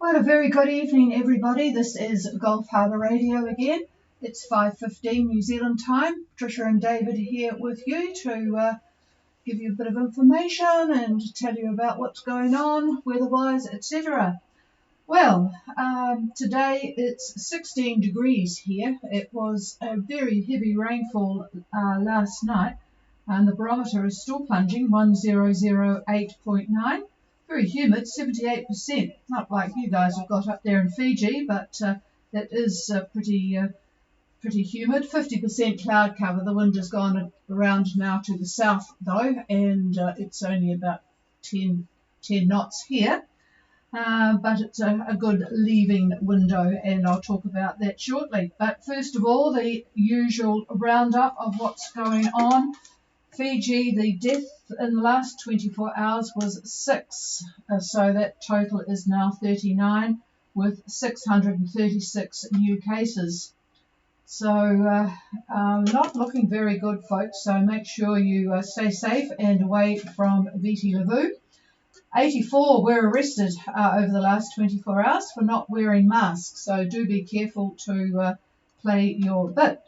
Well, a very good evening, everybody. This is Gulf Harbour Radio again. It's 5:15 New Zealand time. Patricia and David here with you to give you a bit of information and tell you about what's going on, weather-wise, etc. Well, today it's 16 degrees here. It was a very heavy rainfall last night, and the barometer is still plunging, 1008.9. Very humid, 78%. Not like you guys have got up there in Fiji, but that is pretty humid. 50% cloud cover. The wind has gone around now to the south, though, and it's only about 10 knots here. But it's a good leaving window, and I'll talk about that shortly. But first of all, the usual roundup of what's going on. Fiji, the death in the last 24 hours was 6, so that total is now 39 with 636 new cases. So not looking very good, folks, so make sure you stay safe and away from Viti Levu. 84 were arrested over the last 24 hours for not wearing masks, so do be careful to play your bit.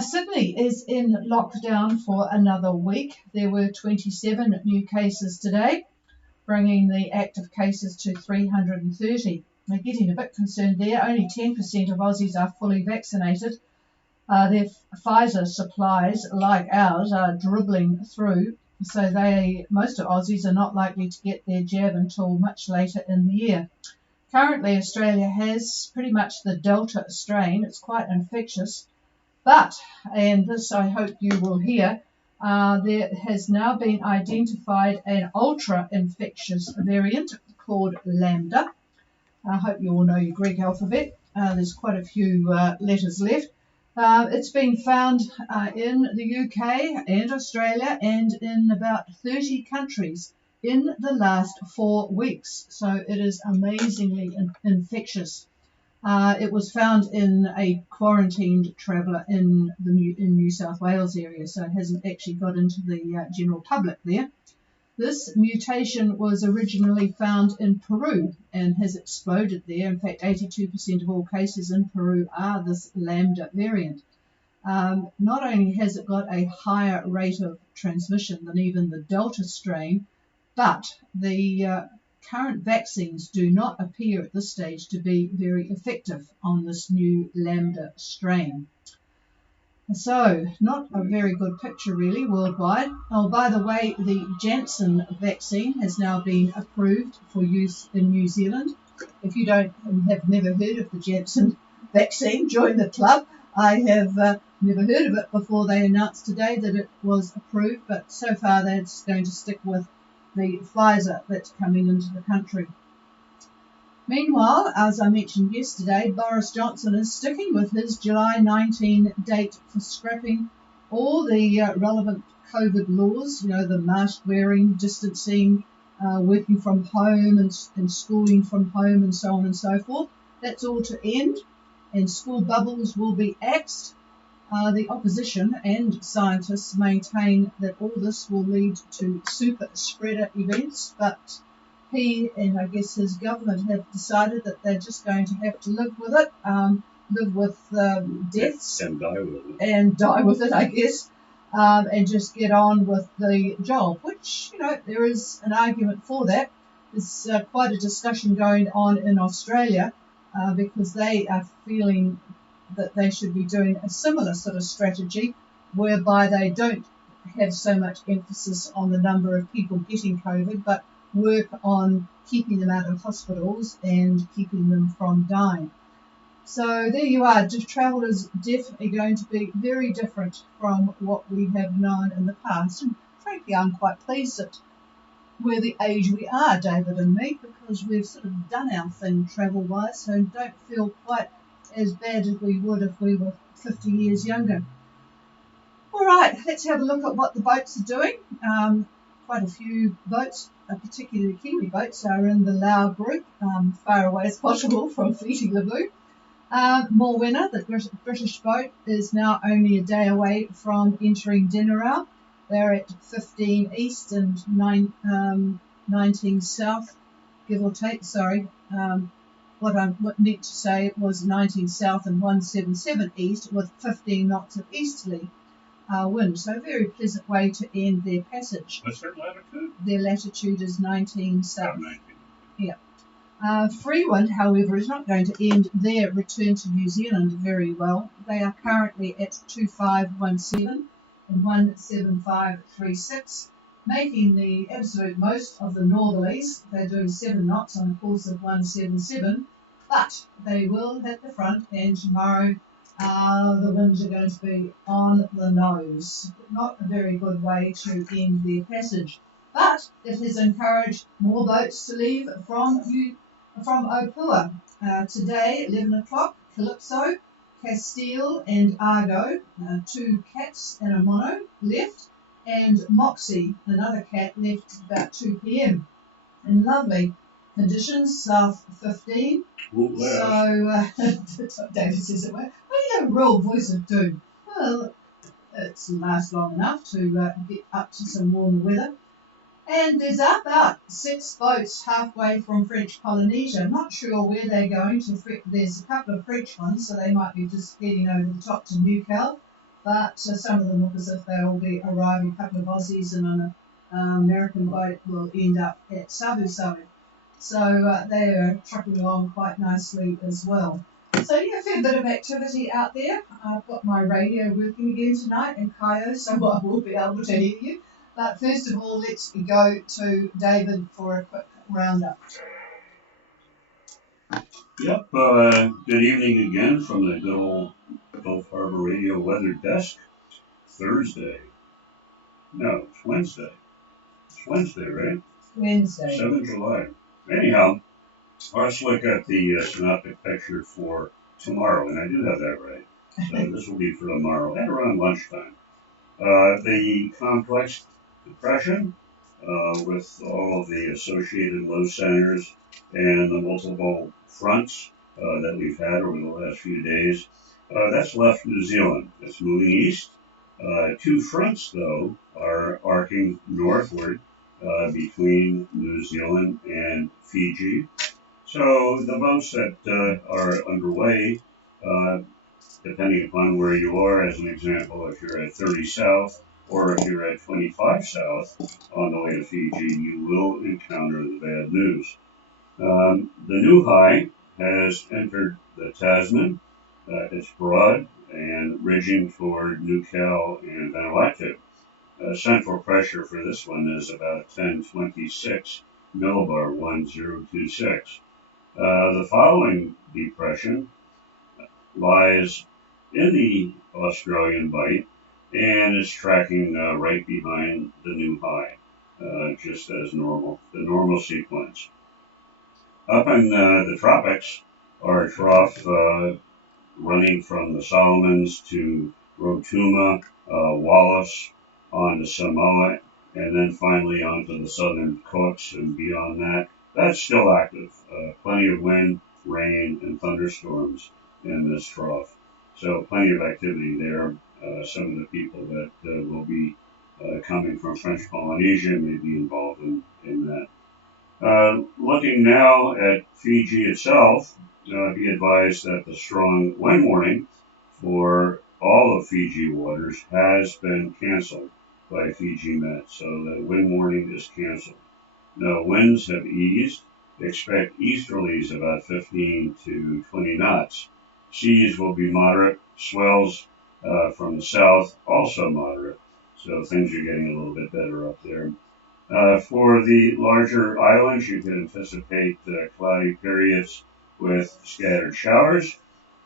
Sydney is in lockdown for another week. There were 27 new cases today, bringing the active cases to 330. They're getting a bit concerned there. Only 10% of Aussies are fully vaccinated. Their Pfizer supplies, like ours, are dribbling through, so most of Aussies are not likely to get their jab until much later in the year. Currently, Australia has pretty much the Delta strain. It's quite infectious. But, and this I hope you will hear, there has now been identified an ultra-infectious variant called Lambda. I hope you all know your Greek alphabet. There's quite a few letters left. It's been found in the UK and Australia and in about 30 countries in the last 4 weeks. So it is amazingly infectious. It was found in a quarantined traveller in New South Wales area, so it hasn't actually got into the general public there. This mutation was originally found in Peru and has exploded there. In fact, 82% of all cases in Peru are this Lambda variant. Not only has it got a higher rate of transmission than even the Delta strain, but the current vaccines do not appear at this stage to be very effective on this new Lambda strain. So, not a very good picture really worldwide. Oh, by the way, the Janssen vaccine has now been approved for use in New Zealand. If you have never heard of the Janssen vaccine, join the club. I have never heard of it before they announced today that it was approved, but so far they're going to stick with the Pfizer that's coming into the country. Meanwhile, as I mentioned yesterday, Boris Johnson is sticking with his July 19 date for scrapping all the relevant COVID laws, the mask wearing, distancing, working from home and schooling from home and so on and so forth. That's all to end, and school bubbles will be axed. The opposition and scientists maintain that all this will lead to super spreader events, but he and I guess his government have decided that they're just going to have to live with it, live with deaths and die with it, I guess, and just get on with the job, which, there is an argument for that. There's quite a discussion going on in Australia because they are feeling that they should be doing a similar sort of strategy whereby they don't have so much emphasis on the number of people getting COVID, but work on keeping them out of hospitals and keeping them from dying. So there you are. Travel is definitely going to be very different from what we have known in the past. And frankly, I'm quite pleased that we're the age we are, David and me, because we've sort of done our thing travel-wise, so don't feel quite as bad as we would if we were 50 years younger. All right, let's have a look at what the boats are doing. Quite a few boats, particularly Kiwi boats, are in the Lau group, far away as possible from Viti Levu. Morwenna, the British boat, is now only a day away from entering Dinnerau. They're at 15 east and 19 south give or take, sorry. What I meant to say was 19 south and 177 east with 15 knots of easterly wind. So a very pleasant way to end their passage. What's their latitude? Their latitude is 19 south. 19. Yeah. Free wind, however, is not going to end their return to New Zealand very well. They are currently at 2517 and 17536, making the absolute most of the northerlies. They're doing 7 knots on a course of 177, but they will hit the front, and tomorrow the winds are going to be on the nose. Not a very good way to end their passage. But it has encouraged more boats to leave from Opua. Today, 11 o'clock, Calypso, Castile and Argo, 2 cats and a mono left, and Moxie, another cat, left about 2 p.m. in lovely conditions, south 15. So, David says it well. Well, you have a real voice of doom. Well, it's last long enough to get up to some warmer weather. And there's about 6 boats halfway from French Polynesia. I'm not sure where they're going to. There's a couple of French ones, so they might be just heading over the top to Newcastle. But some of them look as if they'll be arriving. A couple of Aussies and an American boat will end up at Sabu. So they are trucking along quite nicely as well. So yeah, a fair bit of activity out there. I've got my radio working again tonight in Kaio, so I will be able to hear you. But first of all, let's go to David for a quick roundup. Yep, good evening again from the good old Gulf Harbour Radio Weather Desk. Thursday. No, it's Wednesday. It's Wednesday, right? Wednesday. 7th July. Anyhow, let's look at the synoptic picture for tomorrow, and I do have that right. So this will be for tomorrow at around lunchtime. The complex depression with all of the associated low centers and the multiple fronts that we've had over the last few days, that's left New Zealand. It's moving east. 2 fronts, though, are arcing northward between New Zealand and Fiji. So the boats that are underway, depending upon where you are, as an example, if you're at 30 south or if you're at 25 south on the way to Fiji, you will encounter the bad news. The new high has entered the Tasman. It's broad and ridging toward Newcastle and Vanuatu. Central pressure for this one is about 1026 millibar 1026. The following depression lies in the Australian Bight and is tracking right behind the new high, just as normal, the normal sequence. Up in the tropics, our trough running from the Solomons to Rotuma, Wallis, on to Samoa, and then finally onto the southern Cooks and beyond that. That's still active. Plenty of wind, rain, and thunderstorms in this trough. So plenty of activity there. Some of the people that will be coming from French Polynesia may be involved in that. Looking now at Fiji itself, be advised that the strong wind warning for all of Fiji waters has been canceled by Fiji Met, so the wind warning is canceled. Now, winds have eased. Expect easterlies about 15 to 20 knots. Seas will be moderate. Swells from the south also moderate. So things are getting a little bit better up there. For the larger islands, you can anticipate cloudy periods with scattered showers,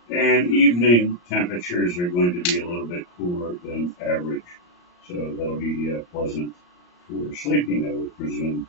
and evening temperatures are going to be a little bit cooler than average. So that'll be pleasant for sleeping, I would presume.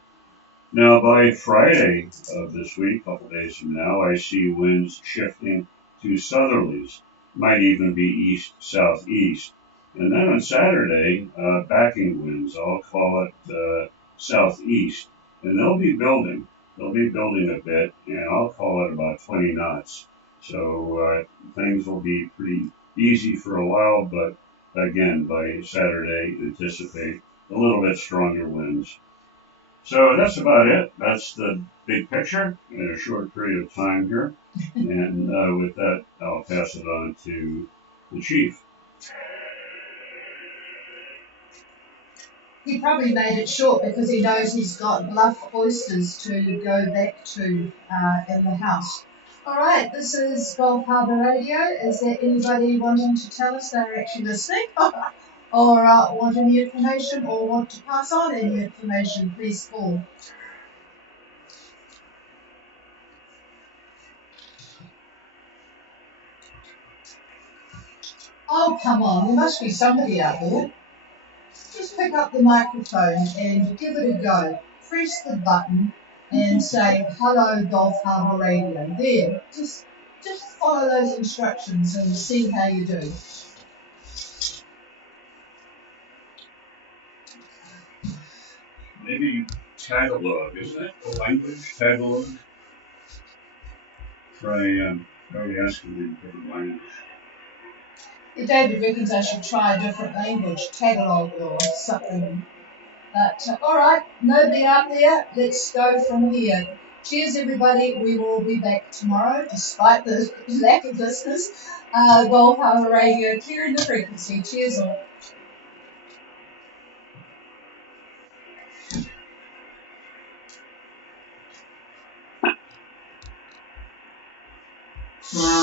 Now, by Friday of this week, a couple days from now, I see winds shifting to southerlies, might even be east-southeast. And then on Saturday, backing winds, I'll call it southeast, and they'll be building. They'll be building a bit, and I'll call it about 20 knots. So things will be pretty easy for a while, but again, by Saturday, anticipate a little bit stronger winds. So that's about it. That's the big picture in a short period of time here. And with that, I'll pass it on to the chief. He probably made it short because he knows he's got bluff oysters to go back to in the house. All right, this is Gulf Harbour Radio. Is there anybody wanting to tell us they're actually listening? Or want any information or want to pass on any information, please call. Oh, come on, there must be somebody out there. Just pick up the microphone and give it a go. Press the button and say, hello, Gulf Harbour Radio. There, just follow those instructions and see how you do. Maybe Tagalog, isn't it? The language, Tagalog? Try asking in a different language. David reckons I should try a different language, Tagalog or something. But all right, nobody out there. Let's go from here. Cheers, everybody. We will be back tomorrow, despite the lack of listeners. Gulf Harbour Radio, clearing the frequency. Cheers, all.